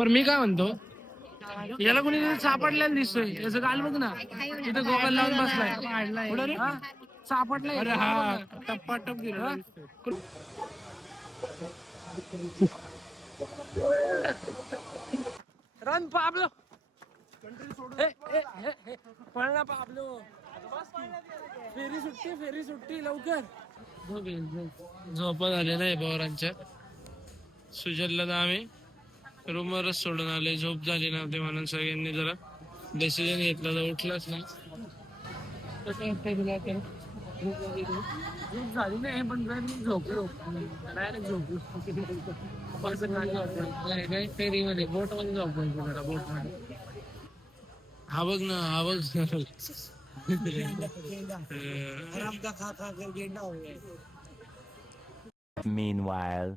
पण मी काय म्हणतो, याला कोणी सापडलेला दिसतोय, याचं गाल बघ ना, तिथं गोगल लावून बसलाय. पुढं रे सापडलाय. अरे हा टप्पा टप गेला. रन पाबलो, पळ ना पाबलो. फेरी सुट्टी लवकर. झोपा झाले नाही पवारांच्या. सुजलला तर आम्ही रूमवरच सोडून आले, झोप झाली नव्हती म्हणून सगळ्यांनी जरा डिसिजन घेतला, तर उठलाच नाही. झोप झाली नाही पण झोपलो, डायरेक्ट झोपलो. फेरीमध्ये बोट मध्ये झोपलो जरा, बोट मध्ये. हा बघ ना, हा बघ. Meanwhile.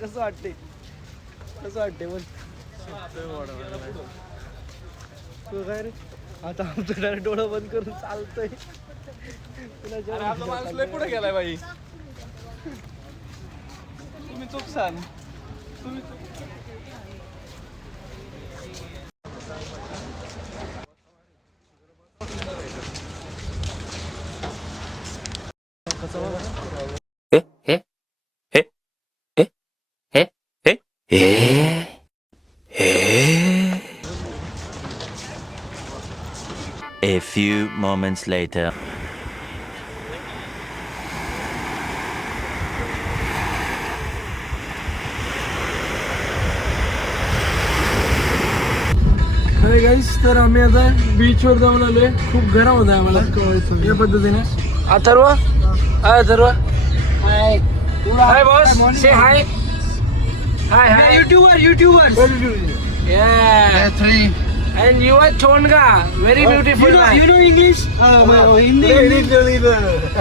कसं वाटते बोल. तू काय रे आता आमचं डायरेक्ट डोळं बंद करून चालतोय. आपला माणूस लय पुढे गेलाय बाई. तुम्ही चुकसान. A few moments later. तर आम्ही आता बीचवर जाऊन आलोय. खूप गरम होत आहे आम्हाला या पद्धतीने. Atharva, hi boss, say hi. Hi YouTuber. And you are Chonga, very beautiful. You know English? Hindi.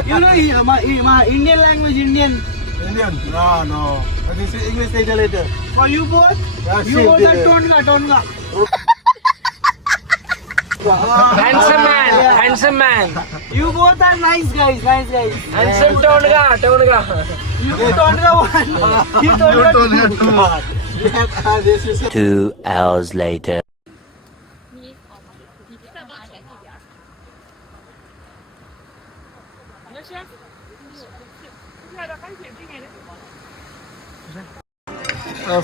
You know my Indian language, Indian. No. This is English later. For you both? You both are Tonga. Handsome man. You both are nice guys. Handsome Tonga. You Tonga one. You Tonga two. 2 hours later.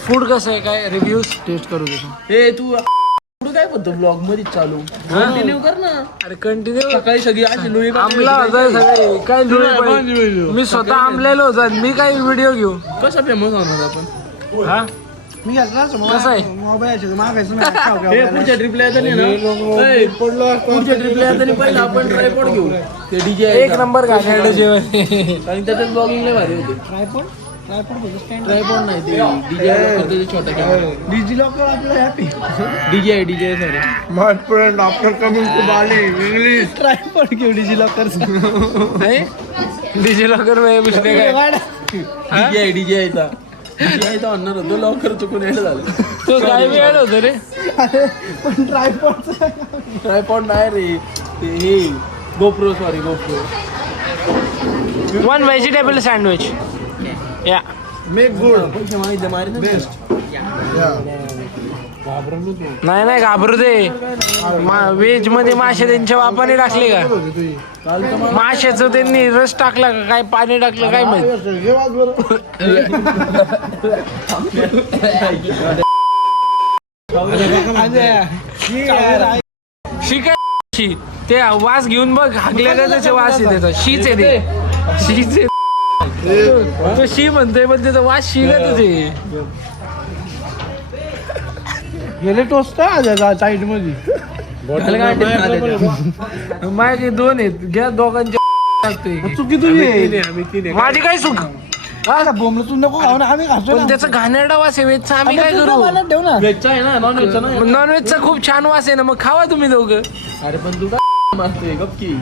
Food कसं आहे, काय reviews taste करू तसं. हे तू पुढे काय बोलतो blog मध्ये चालू कंटिन्यू कर ना. अरे कंटिन्यू सकाळी सगळी अशी लोळी आमला होता सगळे काय लोळी. मी स्वतः आमलेलो होता, मी काय व्हिडिओ घेऊ. कसा फेमस होणार आपण. हा मी घेतला कसं आहे. मोबाईल मागायचं हे पुढच्या ट्रिपला येतं ना, पुढच्या ट्रिपला येतं पहिला आपण ट्रायपॉड घेऊ. ते डीजे एक नंबर गाण्याचं जेवण. कारण त्याच्यात ब्लॉगिंग लय भारी होते. ट्रायपॉड नाही ते डीजे छोटा कॅमेरा. डिजी लॉकर आपलं happy. DJ sorry. My friend after coming to Bali English tripod घेऊ डिजी लॉकर. डीजे लॉकर मध्ये पुसले काय. डीजे यायचा आणणार होतो, लॉकर चुकून यायला झालं. तो काय मिळालं होतं रे. पण ट्रायपॉड नाही रे, ते हे गोप्रो. 1 vegetable sandwich. या मेक गुड बेस्ट. नाही घाबरू दे. व्हेज मध्ये मासे त्यांच्या बापाने टाकले का. माशाचं त्यांनी रस टाकला का काय, पाणी टाकलं काय माहिती. शिकाय ते वास घेऊन बघ, हागल्याला त्याचे वास आहे त्याचा. शीच आहे ते, शीच आहे. तो शी म्हणतोय पण त्याचा वास शी का तुझे. गेले टोस्ट साईड मध्ये माझे 2 आहेत, घ्या दोघांच्या. चुकी तुझी माझी काय चूक. बोंबलतून नको खाऊ ना, आम्ही खातो. पण त्याचा घाणेरडा वास आहे व्हेजचा, आम्ही काय करू. ठेव ना. व्हेजचा आहे ना, नॉन व्हेजचा नाही. नॉन व्हेजचा खूप छान वास आहे ना, मग खावा तुम्ही दोघं. अरे पण तू काय मारतोय गपकी.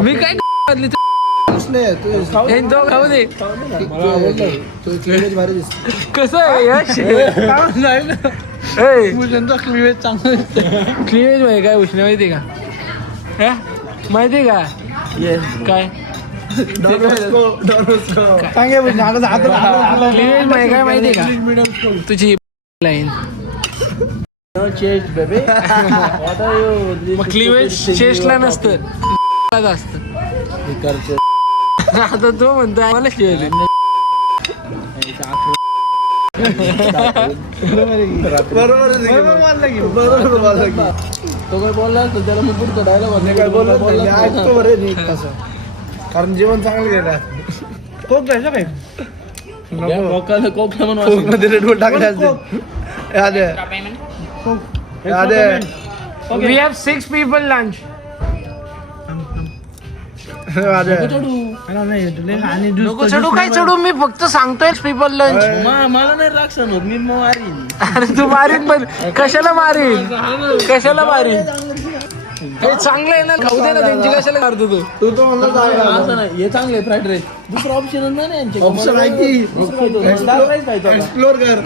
मी काय घातली खाऊ दे. कसं आहे यश. क्लिवेज म्हणजे काय उष्ण माहिती का. हा? माहिती का काय क्लिवेज माहिती काय माहिती का तुझी line chest baby what are you मग क्लिवेज चेस्टला नसतं असतं आता तो म्हणतो मला शिवायला तो काय बोलला असतो त्याला मी पुढचा डायलॉग काय बोललो ऐकतो बरे नीट कसं कारण जेवण चांगलं गेलं कोक घ्यायचं काय कोकला म्हणून कोकमध्ये रेड बुल टाकले असते वी हॅव 6 people lunch नको चढू काय चढू मी फक्त सांगतोय पीपल लंच मला नाही राग होत मी मारीन अरे तू मारीन पण कशाला मारीन हे चांगलं आहे ना खाऊ दे ना त्यांची कशाला करतो तू तू म्हणलं असं नाही हे चांगले फ्राईड राईस दुसरा ऑप्शन नाही यांचे ऑप्शन आहे की एक्सप्लोर कर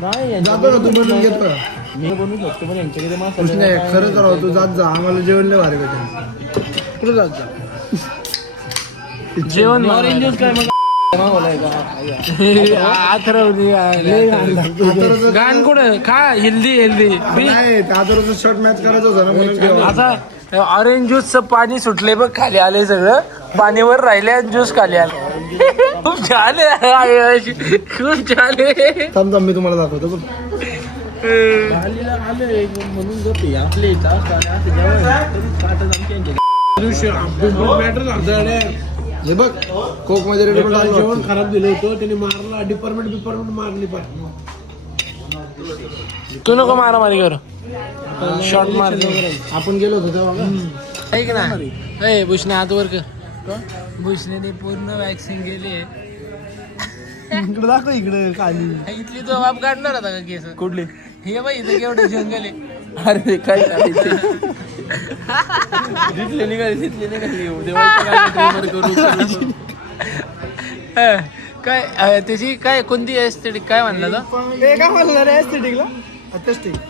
नाही जातो का तू बनवून घेतो मी बनवू शकतो पण यांच्याकडे नाही खरं करावं तू जात जा आम्हाला जेवण लय भारी भेटेल कुठं जात जा जेवण ऑरेंज ज्यूस काय मग गाण कुठं खा हेल्दी नाही आता शर्ट मॅच करायचं होतं ना म्हणून जेवण. आता ऑरेंज ज्यूसचं पाणी सुटले बघ खाली आले सगळं पाणीवर राहिले ज्यूस खाली आले खूप छान आहे खूप छान आहे थांब मी तुम्हाला दाखवतो बघ आले म्हणून गप्पी आपले हे बघ कोक मध्ये रेड बुल जेवण खराब दिलं होतं त्याने मारला डिपार्टमेंट मारली पण तू नको मारामारी कर शॉर्ट मार आपण गेलो होतो तेव्हा का? ऐक ना ए भूषणे हात वर कर भूषणे पूर्ण वॅक्सिन गेली इकडे दाखव इकडे खाली इथली तो बाप काढणार होता का केस कुठली हे बाई इथं केवढं जंगल आहे अरे काय जिथले निघाली काय त्याची काय कोणती एस्थेटिक काय म्हणलं ते काय म्हणलं रे एस्थेटिकला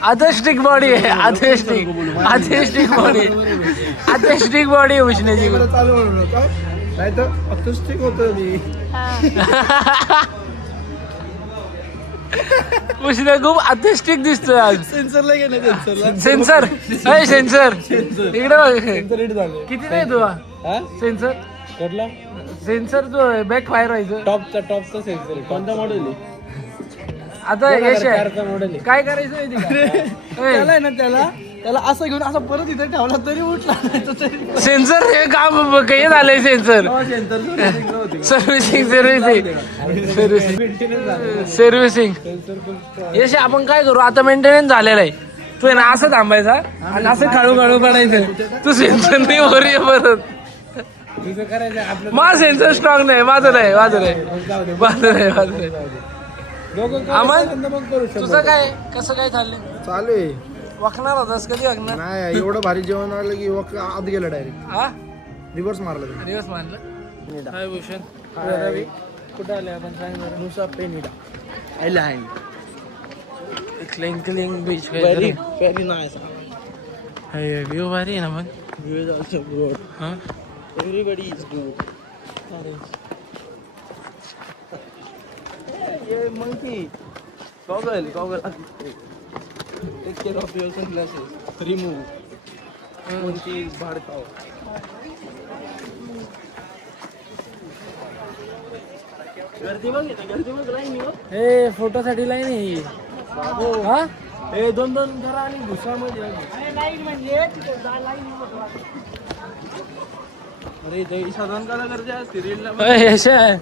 अथेस्टिक बॉडी आहे अथेस्टिक बॉडी आहे भूषणाची चालू म्हणून होता नाही तर अथेस्टिक होतं मी भूषणा खूप अथेस्टिक दिसतोय आज सेन्सरला गेलं सेन्सर इकडे बघ किती नाही तुला सेन्सर कुठला सेन्सर जो बॅक फायर व्हायचं टॉपचा सेन्सर कोणता मॉडेल आहे आता यश आहे मॉडेल आहे काय करायचं माहिती का? त्याला आहे ना त्याला असं घेऊन असं परत इथे ठेवला तरी उठला नाही तो तरी सेन्सर हे काम काही झालंय सेन्सर सर्व्हिसिंग यश आपण काय करू आता मेंटेनन्स झालेला आहे तू आहे ना असं थांबायचा आणि असं खाळू पडायचं तू सेन्सर नाही वर ये परत माझं सेन्सर स्ट्रॉंग नाही माझं नाही अमन तुझं काय कसं काय चाललंय चालू आहे वाकणार होतास कधी वाकणार नाही एवढं भारी जेवण आलं की आत गेलं डायरेक्ट हा रिव्हर्स मारलं दिवस मानलं हाय भूषण रवी कुठं आले आपण सांग जरा Nusa Penida island Kelingking beach very nice high view भारी आहे ना पण व्ह्यू इज ऑल्सो गुड हा एव्हरीबडी इज गुड ये monkey goggle take care of your sunglasses remove monkey भाडकाव गर्दी बघ लाईन ए फोटो साठी लाईन आहे ही. हा ए दोन करा आणि घुसामध्ये अरे दही साधारण कला करते सिरियलला यश आहे.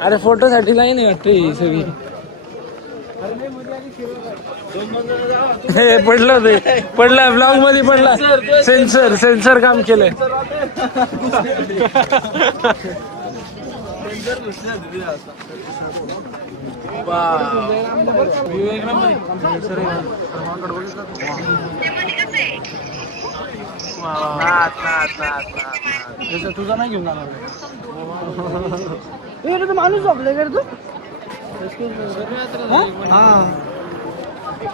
अरे फोटो साठी लाईन आहे वाटतं ही सगळी हे पडलं ब्लॉग मध्ये पडला सेन्सर काम केलंय तुझा नाही घेऊन जाणार माणूस झोपले का तू हा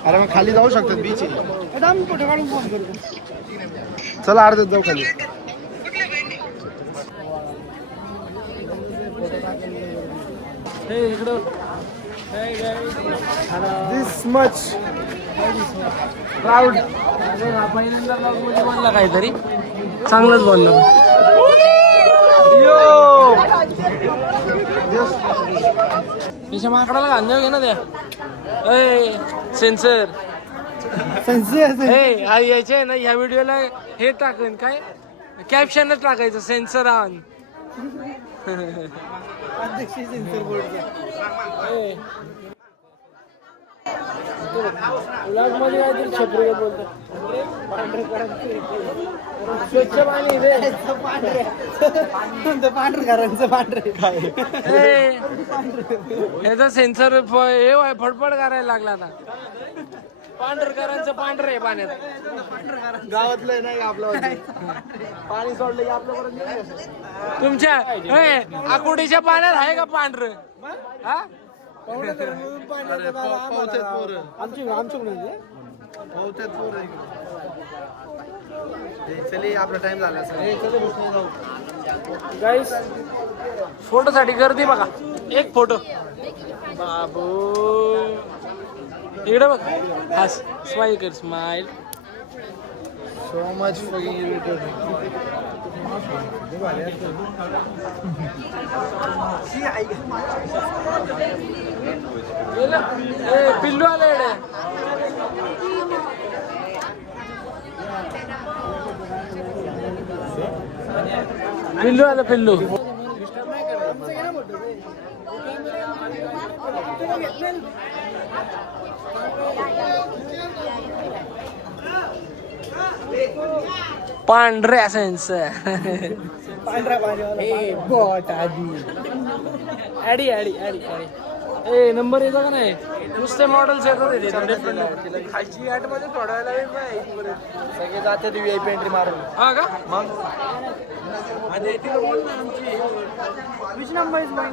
अरे मग खाली जाऊ शकतात बीच फोटो काढून फोन करतो चला अर्ध्यात जाऊ खाली. दिस मच प्राऊड. पहिल्यांदा vlog मध्ये बोलला काहीतरी चांगलंच बोललो. तिच्या माकडाला घालणे घे ना त्या. सेन्सर यायचे ना ह्या व्हिडिओला हे टाकून काय कॅप्शनच टाकायचं सेन्सर ऑन. व्लॉग मध्ये काहीतरी छपरी बोलतो. स्वच्छ पाणी पांढरकरांचं पांढरे ह्याचा सेन्सर हे फडफड करायला लागला ना. पांढरकरांचं पांढरे पाण्यात गावातलं नाही आपलं पाणी सोडलं की आपल्यापर्यंत. तुमच्या आकुडीच्या पाण्यात आहे का पांढरं? हा आपला टाइम झाला. गाईस फोटो साठी गर्दी बघा. एक फोटो बाबू इकडे बघ. हा स्माइल कर स्माइल. सो मच पिल्लू आलं इकडे. पिल्लू आलं पिल्लू. पांढऱ्या सेन्स ॲडी ॲडी ॲडी ॲडी. ए नंबर येतो का नाही? नुसते मॉडेल्स येतात खायची ॲट मध्ये थोडा वेळा सगळे जाते VIP एंट्री मारून. हा का मग विच नंबर इज माय.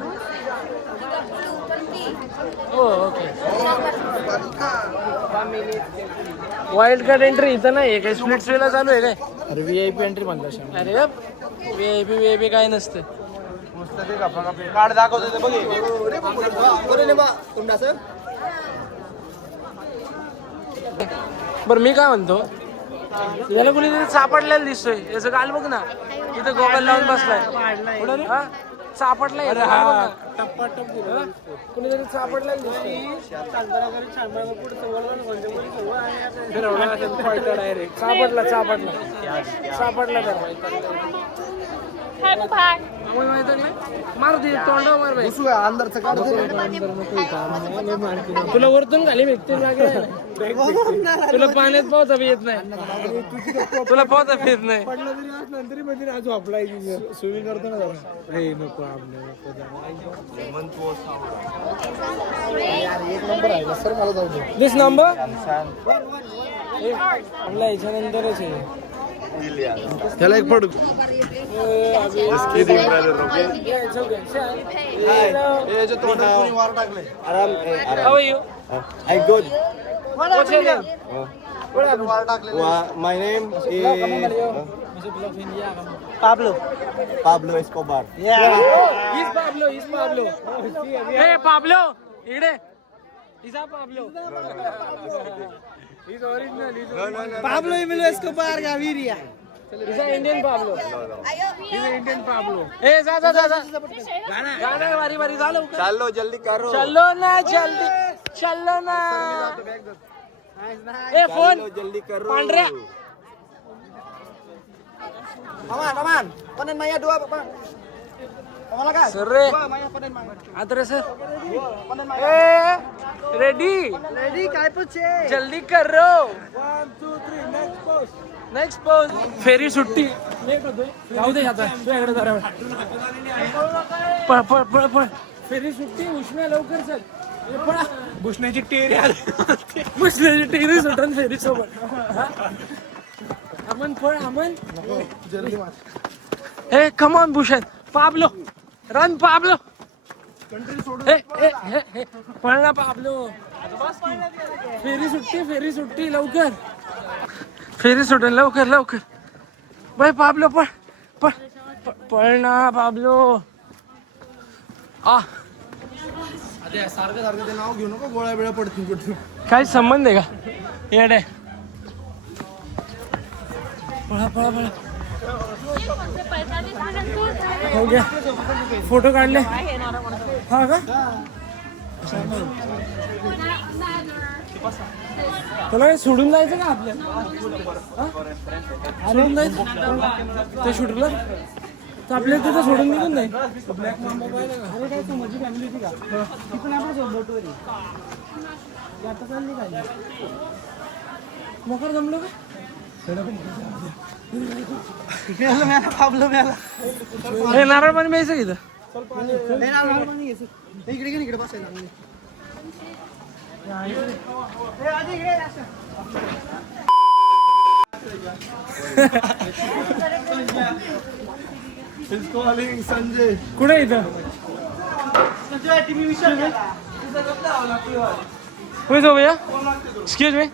हो ओके. वाईल्ड कार्ड एंट्री इथं नाही काय? स्प्लिट्स वेला चालू आहे काय? अरे VIP एंट्री म्हणलं. अरे वीआयपी काय नसतं. कार्ड दाखवतो बघ. बरं मी काय म्हणतो याला कुणीतरी सापडलेला दिसतोय. याचं गाल बघ ना. इथं गोगल लावून बसलाय. हा सापडलाय. कुणीतरी सापडलेला दिसतोय. डायरेक्ट सापडला मार दे तोंड मार बाई. अंदरचं काढ. तुला वरतून खाली भेटते लागे. तुला पाण्यात पोहता बी येत नाही. तुला पोहता बी येत नाही. तरी मध्ये आज आपला स्विमिंग करतो ना जरा. नको एक नंबर आहे सर. मला जाऊ दे. दिस नंबर आपला याच्यानंतरच आहे. त्याला एक पडू. How are you? I good. What's your name? My name is Pablo Escobar. He's Pablo. He's Pablo. Hey Pablo. इकडे. He's a Pablo. He's original. Pablo Emilio Escobar Gaviria. He's an Indian Pablo. He's an Indian Pablo. Hey जा. गाना बारी झालं. चलो जल्दी करो. चलो ना. ए फोन जल्दी करो. पांढऱ्या. Paman. Panen Maya 2, Paman. Paman lakas. Sir रे Maya panen Maya. आता सर ए रेडी Ready काय पुछे. जल्दी करो. 1 2 3 नेक्स्ट पोज. फेरी सुट्टी जाऊ दे आता. तुझ्याकडे जरा पळ. फेरी सुट्टी. उष्म्या लवकर चल. पळा. बुशण्याची टेरी आली. बुसण्याची टेरी सुटून फेरी सोबत. अमन पळ अमन. हे come on Bhushan. Pablo run Pablo. हे पळ ना पाब्लो. फेरी सुट्टी लवकर. फेरी सुटेल लवकर. बाय पाबलो पळ पळ पळ ना पाबलो. सारखं सारखं ते नाव घेऊ नका, गोळ्या बिळ्या पडतील कुठे. काय संबंध आहे का येडे. पळा पळा पळा. हो गया फोटो काढले हा का. तुला काय सोडून जायचं का आपल्या सोडून जायचं ते शूटरला तर आपल्याला तिथं सोडून निघून जाईल. ब्लॅक मांबा पाहिलं का. अरे काय तू माझी फॅमिली होती का ती पण आपल्या सोबत होती. आता चालली काय मोकर जमलो का. पाबलो मिळाला. हे नारळ पाणी प्यायचं इथं. इकडे इकडे बसायला संजय कुठे इथं कुठे जाऊ भैया. एक्सक्यूज मी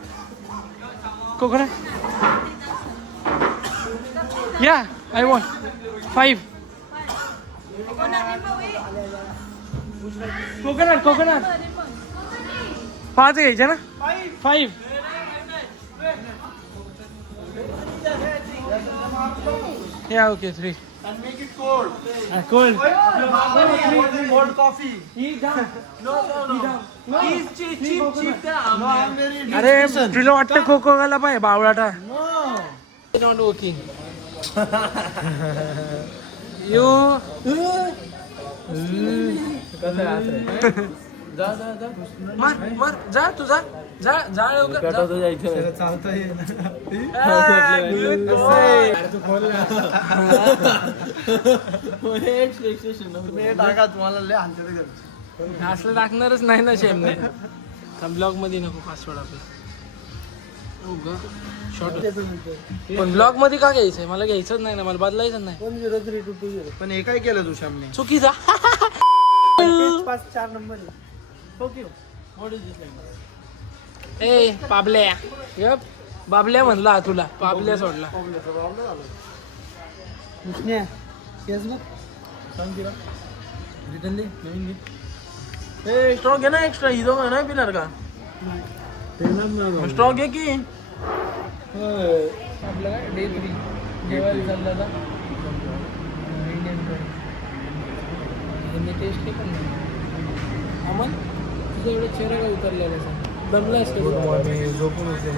कोकोनट या आय वॉन्ट 5 कोकोनट कोकोनट 5 घ्यायचे ना 5. या ओके 3 cold. cold coffee. अरे तुला वाटतं कोको गाला पाहिजे बावळाटा. नॉट वर्किंग यू मर मर जा तू जा जा जा लवकर असलं टाकणारच नाही ना शेमने. ब्लॉग मध्ये नको पासवर्ड आपला शॉर्ट. पण ब्लॉग मध्ये का घ्यायचंय मला घ्यायचंच नाही ना मला बदलायचं नाही. 10322 पण हे काय केलं तू श्यामने. चुकीचा 4 नंबर. ए पाबल्या यप बाबल्या म्हणला तुला पाबल्या सोडला. स्ट्रॉक घे ना एक्स्ट्रा. ही दोघं नाही पिणार का. स्ट्रॉक घे की. आपलं काय डे 3 जेवायला चाललं आता इंडियन कडे टेस्ट पण नाही. अमन तुझं एवढं चेहरा काय उतरलेला आहे. दमलायस का झोपून होते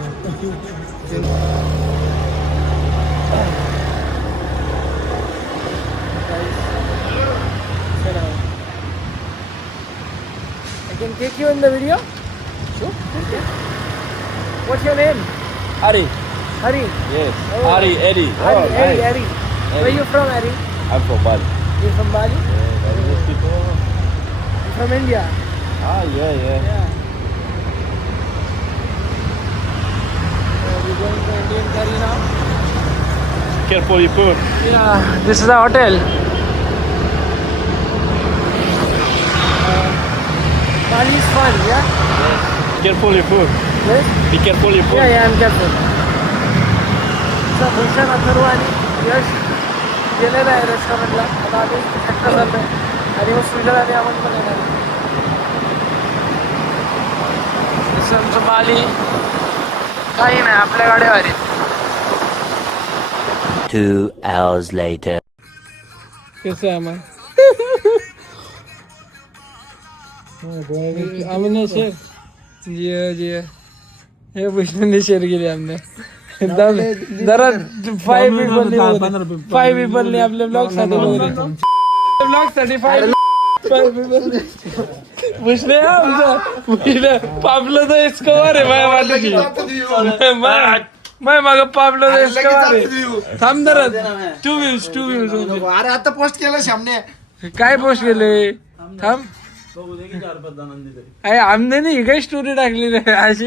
I can take you in the video. Sure. What's your name? Hari. Hari. Yes. Oh. Hari, Eddie. Hari, Hari, Hari. Where you from, Hari? I'm from Bali. You from Bali? Those people. You from India? Ah, yeah. Yeah. We're going to Indian curry now. Careful your food. Yeah, this is the hotel. Bali is fun, yeah? Careful your food. Yes? Be careful your food. Yeah, I'm careful. Bhushan Atharva आणि यश गेलेला आहे रेस्टॉरंटला. आता आम्ही चक्कर चाललोय आणि मग सुजल आणि आपण पण येणार. आमचं बाली काही नाही आपल्या गाड्यावर आहे. 2 hours later. कसं आहे मग आम्ही नाही शेअर जी हे भूषणने शेअर केली आमने. जरा 5 पीपलने आपल्या ब्लॉग साठी ब्लॉग साठी 5 भूषणे आमचं पापलं तर एस्कोवर आहे माझ्या वाटची. माग पापलं तर एस्कोवर आहे. थांब जरा 2 व्ह्यूज अरे आता पोस्ट केलं श्यामने. काय पोस्ट केले. थांब अरे आमने नाही काही स्टोरी टाकली अशी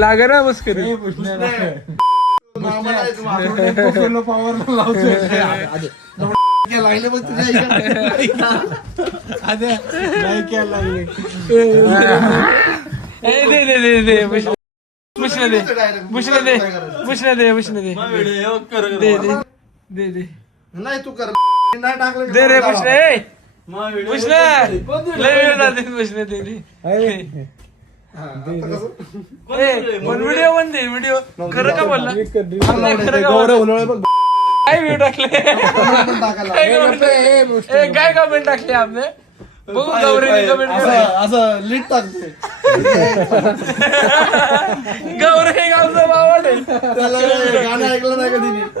लागे ना बस करी. लागले बघ तुझ्या दे भूषण दे भूषण दे भूषण दे भूषण दे दे दे दे दे नाही तू कर नाही टाकलं दे रे भूषण भूषण लय वेळ जाते भूषण दे दे पण व्हिडिओ बन दे व्हिडिओ खरं का बोलला खरं का बोलला काय व्हिडिओ टाकले काय कमेंट टाकले आपने बघू गौरीने कमेंट असं लीट टाकते गौरी गावचं भाव वाटेल त्याला गाणं ऐकलं नाही कधी